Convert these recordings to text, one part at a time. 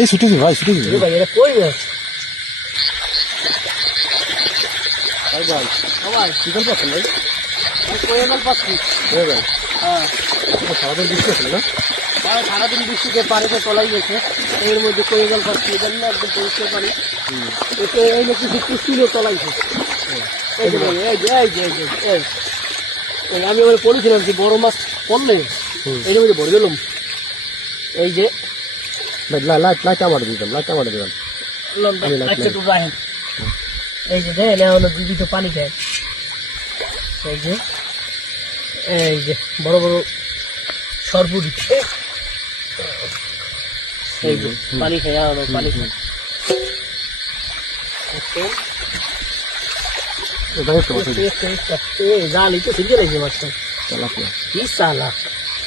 এই ছুটেছি ভাই, ছুটেছি ভাই। এটা কই মাছ ভাই ভাই। আমার কি গল্প আছেন ভাই? কই মাছ পাচ্ছি। হ্যাঁ ভাই, হ্যাঁ সারাদিন বৃষ্টি আছে না? সারাদিন বৃষ্টিতে পানিতে তলাই গেছে, এর মধ্যে কই জল পাচ্ছি, এদের না একদম পরিষ্কার পানি। এতে এই লোক কিছু কুস্তিরও তলাইছে। এই যে ভাই, এই যে এই যে এই যে এই আমি আবার বলেছিলাম যে বড় মাছ পড়লে এর মধ্যে ভরে দিলাম। এই যে লাইট আমার দিতাম, লাইট আমার দিতাম। আচ্ছা একটু রাখেন। এই যে দেখেন এখন জীবিত পানি খায়। এই যে বড় বড় সরপুরি, এই যে পানি খায় এখন পানি খায়। জালি তো শিখে লাগছে মাছটা। কি সালা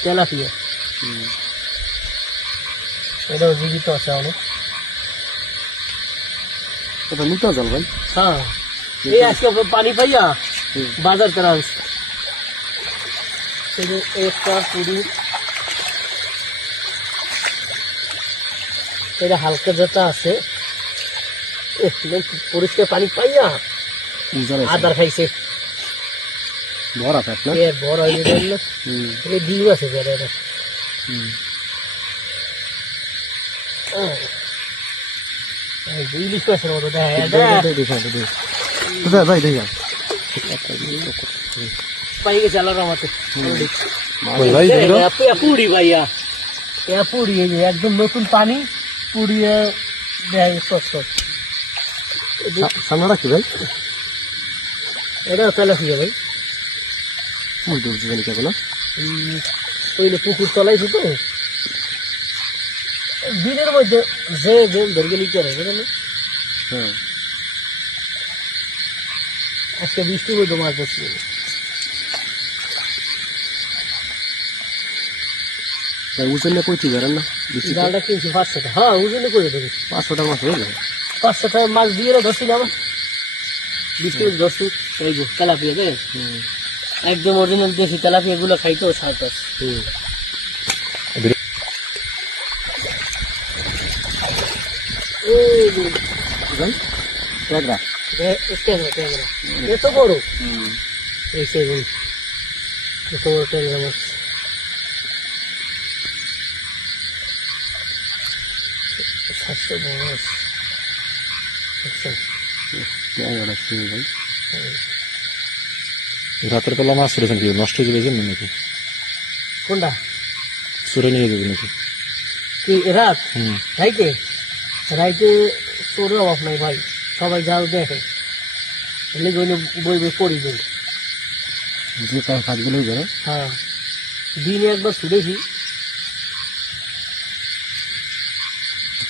তেলাপিয়া, এটাও জীবিত আছে অনেক। নিতে জল ভাই। হ্যাঁ এই আজকে পানি পাইয়া বাজার করে আনছে। একটা পুরি, এটা হালকা যেটা আছে পরিষ্কার পানি পাইয়া আদার খাইছে। ভর আছে আপনার? বড় হয়ে গেল ডিম আছে এটা। ইলিশ মাছের মতো ভাই দেখি পাই গেছে আল্লাহর রহমতে। পুরি ভাইয়া, পুরি একদম নতুন পানি পুড়িয়ে দেয় সব। সামনে কি ভাই? এটা তেলাপিয়া ভাই। পুকুর তলাইছি তো দিনের মধ্যে যে ধরে নিতে হবে বুঝলেন। আজকে বৃষ্টির মধ্যে মাছ ধরছি। ওজনে কইছি জানেন না? জালটা কিনছি 500 টাকা। হ্যাঁ ওজনে করে দেবে 500 টাকা মাছ হয়ে যাবে। 500 টাকা মাছ দিয়ে ধরছিলাম বৃষ্টির মধ্যে ধরছি। এই যে তেলাপিয়া দে একদম অরিজিনাল দেশি তেলাপিয়া গুলো খাইতেও স্বাদ আছে। ক্যামেরা এত বড় এই সেগুন, এত বড় ট্যাংরা মাছ। স্বাস্থ্য বড় মাছ। রাতের বেলা মাছ ধরেছেন কি নষ্ট হয়ে যাবে নাকি? কোনটা চুরে নিয়ে যাবে নাকি? কি রাত? রাইতে রাইতে চোরের অভাব নাই ভাই, সবাই জাল দেখে বই বই পড়ি যাই। যে তাই ফাঁকগুলো যাবে। হ্যাঁ দিনে একবার ছুটেছি।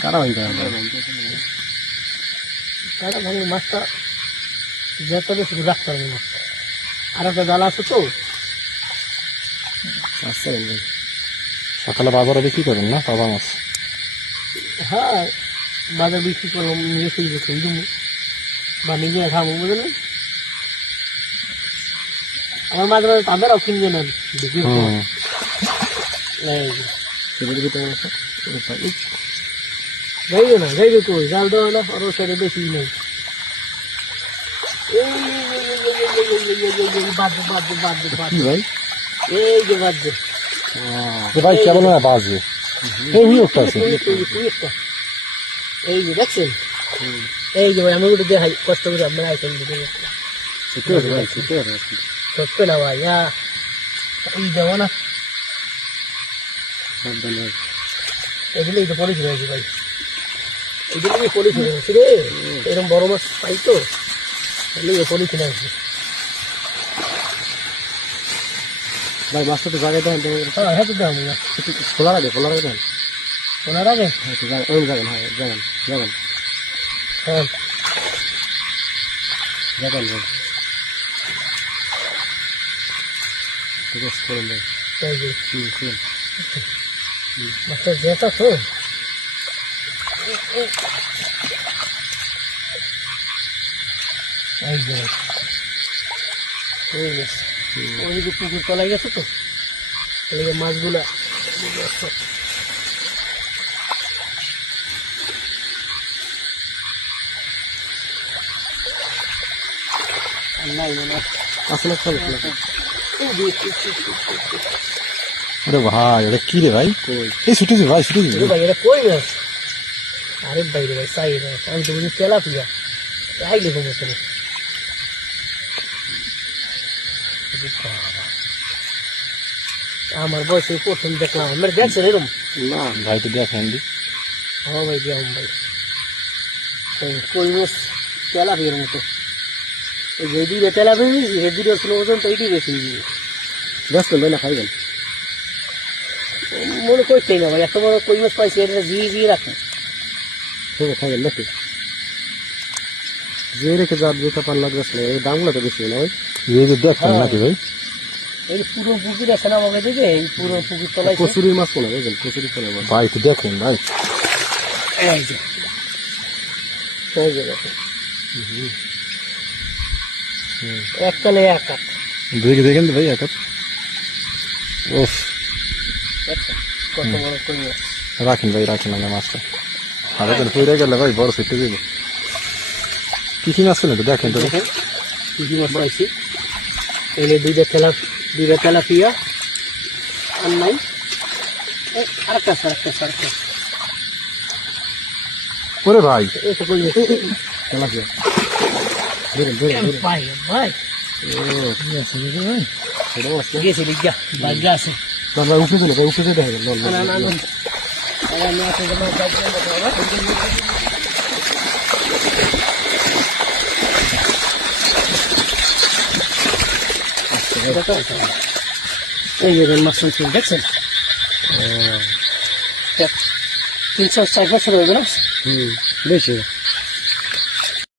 কারা ভাই কারা ভাঙি মাছটা যেতে বেশি রাখতে হবে মাছটা। আর একটা জাল আছে তো। সকালে বাজারে বিক্রি করেন না পাবা মাছ? হ্যাঁ বাজার বিক্রি করলাম, নিয়ে ফিরবে খেয়ে দেবো বা নিজে খাবো বুঝলেন। আমার মাঝে মাঝে তাদেরও কিনবে নেন বিক্রি যাইবে না, যাইবে কই জাল দেওয়া না ওর সাইডে বেশি নেই। এই যে বাজছে ভাই কেমন বাজবে এই যে দেখছেন। এই যে ভাই আমি ওটা দেখাই কষ্ট করে আপনার আইটেম দিতে সত্য না ভাই। এই যাবো না এগুলো এই তো পলিথিন আছে ভাই, এইগুলো পলিথিন আছে রে। এরকম বড় মাছ পাই তো পলিথিন আছে ভাই। মাছটা তো জায়গায় দেন। হ্যাঁ হ্যাঁ তো দেন খোলার আগে দেন। খোলার আগে যাবেন। হ্যাঁ যাবেন হ্যাঁ যাবেন ভাই। ঠিক আছে করুন ভাই। মাছটা যেটা তো এই যে ওইদিকে পুকুর তলায় গেছে তো মাছগুলা নাই মনে হয়। আছে না চলো চলো এই যে, আরে ভাই এটা কি রে ভাই কই এই ছুটেছি ভাই ছুটেছি এরে ভাই এটা কই মাছ? আরে ভাই রে ভাই সাই রে, আমি তো বুঝি তেলাপিয়া। তাই দেখো মতো না। আমার বয়সে প্রথম দেখলাম, আমরা দেখছেন এরকম? না ভাই তো দেখেন দি হ্যাঁ ভাই দিয়াম ভাই। এই কই মাছ তেলাপিয়ার মতো। এই যে দুইটা তেলাপিয়া, এই দুইটা ছিল ওজন তো এইটি বেশি। ব্যস্ত ভাই না খাইবেন মনে করতেই না ভাই, এত বড় কই মাছ পাইছি, এটা জিয়ে রাখেন। ঠিক আছে খাইবেন নাকি যে রেখে যা যেটা পান লাগবে আসলে এই দামগুলো তো বেশি না ভাই এই যে দেখেন নাকি ভাই এই পুরো পুকুর আছে না আমাকে দিকে, এই পুরো পুকুর তলায় কচুরির মাছ কোনা বুঝলেন কচুরি কোনা মাছ ভাই তো দেখেন ভাই এই যে এই যে দেখো। এক তলে এক কাপ দেখে দেখেন তো ভাই একা ওফ দেখছেন কত বড় কই মাছ। রাখেন ভাই রাখেন আমরা মাছটা আর এখন পড়ে গেলে ভাই বড় সেটে দেবো কি কি মাছ পেলেন তো দেখেন তো দেখেন কি কি মাছ পাইছি। এলে দুইটা তেলাপিয়া আর নাই আরেকটা আছে, আরেকটা ওরে ভাই এই তো কই মাছ। তেলাপিয়া ধরেন ধরেন ধরেন ভাই ভাই ও ভাই ছোট মাছ না গেছে লিগা ভাগ্য আছে। না ভাই উপরে চলে ভাই উপরে যেতে হবে না না না না আমি আছে জমা কাজ করব। এই যে মাছ ছিল দেখছেন, 300-4 বছর হয়ে গেল। বেশি